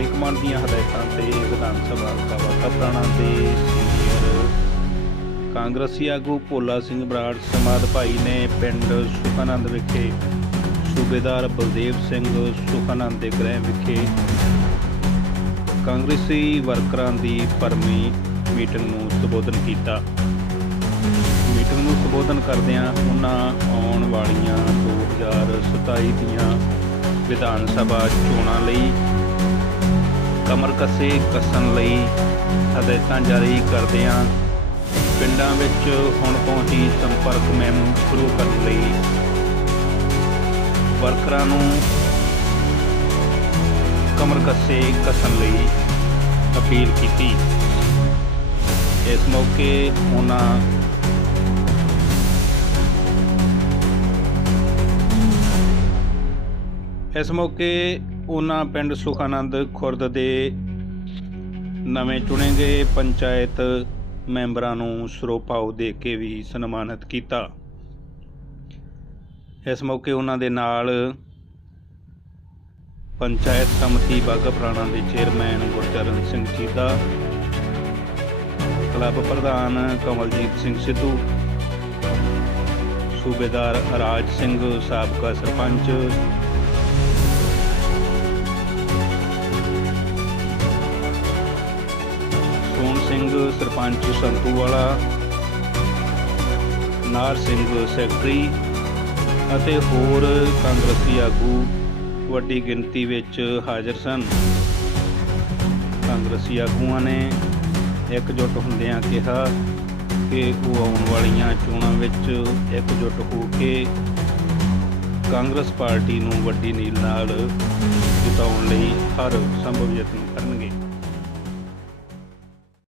High command ਦੀਆਂ ਹਦਾਇਤਾਂ ਤੇ ਵਿਧਾਨ ਸਭਾ ਹਲਕਾ ਵਾਕਾ ਦੇ ਸੀਨੀਅਰ ਕਾਂਗਰਸੀ ਆਗੂ ਭੋਲਾ ਸਿੰਘ ਬਰਾੜ, ਸਮਾਦ ਭਾਈ ਨੇ ਪਿੰਡ ਸੁਖਾਨੰਦ ਵਿਖੇ ਸੂਬੇਦਾਰ ਬਲਦੇਵ ਸਿੰਘ ਸੁਖਾਨੰਦ ਦੇ ਗ੍ਰਹਿ ਵਿਖੇ ਕਾਂਗਰਸੀ ਵਰਕਰਾਂ ਦੀ ਪਰਮੀ ਮੀਟਿੰਗ ਨੂੰ ਸੰਬੋਧਨ ਕੀਤਾ। ਮੀਟਿੰਗ ਨੂੰ ਸੰਬੋਧਨ ਕਰਦਿਆਂ ਉਹਨਾਂ ਆਉਣ ਵਾਲੀਆਂ 2027 ਦੀਆਂ ਵਿਧਾਨ ਸਭਾ ਚੋਣਾਂ ਲਈ ਕਮਰ ਕੱਸੇ ਕੱਸਣ ਲਈ ਹਦਾਇਤਾਂ ਜਾਰੀ ਕਰਦਿਆਂ ਪਿੰਡਾਂ ਵਿੱਚ ਹੁਣ ਤੋਂ ਹੀ ਸੰਪਰਕ ਮੁਹਿੰਮ ਸ਼ੁਰੂ ਕਰਨ ਲਈ। ਵਰਕਰਾਂ ਨੂੰ ਕਮਰ ਕੱਸੇ ਕੱਸਣ ਲਈ ਅਪੀਲ ਕੀਤੀ। ਇਸ ਮੌਕੇ ਉਹਨਾਂ ਇਸ ਮੌਕੇ ਉਹਨਾਂ ਪਿੰਡ ਸੁਖਾਨੰਦ ਖੁਰਦ ਦੇ ਨਵੇਂ ਚੁਣੇ ਗਏ ਪੰਚਾਇਤ ਮੈਂਬਰਾਂ ਨੂੰ ਸਰੋਪਾਓ ਦੇ ਕੇ ਵੀ ਸਨਮਾਨਿਤ ਕੀਤਾ। ਇਸ ਮੌਕੇ ਉਹਨਾਂ ਦੇ ਨਾਲ ਪੰਚਾਇਤ ਸਮਿਤੀ ਬਾਗਾ ਪੁਰਾਣਾ ਦੇ ਚੇਅਰਮੈਨ ਗੁਰਚਰਨ ਸਿੰਘ ਚੀਦਾ ਕਲੱਬ ਪ੍ਰਧਾਨ ਕਮਲਜੀਤ ਸਿੰਘ ਸਿੱਧੂ, ਸੂਬੇਦਾਰ ਰਾਜ ਸਿੰਘ, ਸਾਬਕਾ ਸਰਪੰਚ ਸਰਪੰਚ ਸੰਤੂ ਵਾਲਾ, ਨਾਰ ਸਿੰਘ ਸੈਕਟਰੀ ਅਤੇ ਹੋਰ ਕਾਂਗਰਸੀ ਆਗੂ ਵੱਡੀ ਗਿਣਤੀ ਵਿੱਚ ਹਾਜ਼ਰ ਸਨ। ਕਾਂਗਰਸੀ ਆਗੂਆਂ ਨੇ ਇਕਜੁੱਟ ਹੁੰਦਿਆਂ ਕਿਹਾ ਕਿ ਉਹ ਆਉਣ ਵਾਲੀਆਂ ਚੋਣਾਂ ਵਿੱਚ ਇਕਜੁੱਟ ਹੋ ਕੇ ਕਾਂਗਰਸ ਪਾਰਟੀ ਨੂੰ ਵੱਡੀ ਨੀਲ ਨਾਲ ਜਿਤਾਉਣ ਲਈ ਹਰ ਸੰਭਵ ਯਤਨ ਕਰਨਗੇ।